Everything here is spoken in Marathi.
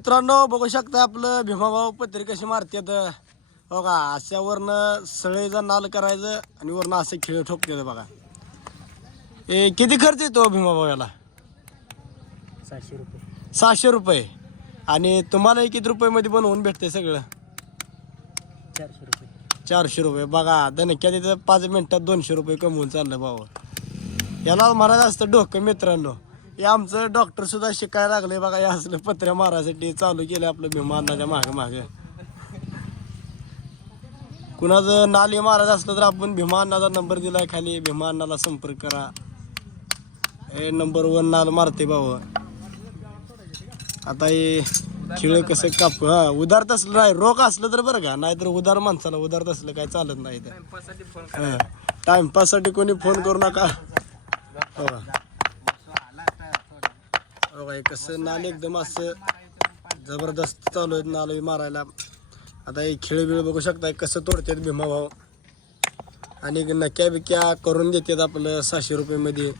मित्रांनो बघू शकता आपलं भीमाभाऊ पत्री कशी मारतात हो का. अशा वरनं सळेचा नाल करायचं आणि वरनं असे खेळ ठोकतात बघा. किती खर्च येतो भीमाभाऊ याला? 600 रुपये. 600 रुपये. आणि तुम्हाला किती रुपये मध्ये बनवून भेटते सगळं? 400 रुपये. 400 रुपये. बघा दणक्या तिथं 5 मिनिटात 200 रुपये कमवून चाललं भाऊ. याला मारायचं असतं डोकं मित्रांनो. हे आमचं डॉक्टर सुद्धा शिकायला लागले बघा. हे असलं पत्र्या मारायसाठी चालू केलं आपलं भीमा अण्णाच्या मागे मागे. कुणाचं नाल हे मारायचं असलं तर आपण भीमा अण्णाचा नंबर दिलाय खाली, भीमा अण्णाला संपर्क करा. हे नंबर 1 नाल मारते भाऊ. आता हे खेळ कसं काप उदार तसलं नाही, रोख असलं तर बरं का, नाहीतर उदार माणसाला उदार तसलं काय चालत नाही. टाइमपाससाठी कोणी फोन करू नका. हो भाई कसं नाल एकदम असं जबरदस्त चालू आहेत नाल मारायला. आता हे खेळ बिळ बघू शकता कसं तोडतात भीमा भाऊ. आणि नक्या बिक्या करून देतात आपलं 600 रुपये मध्ये.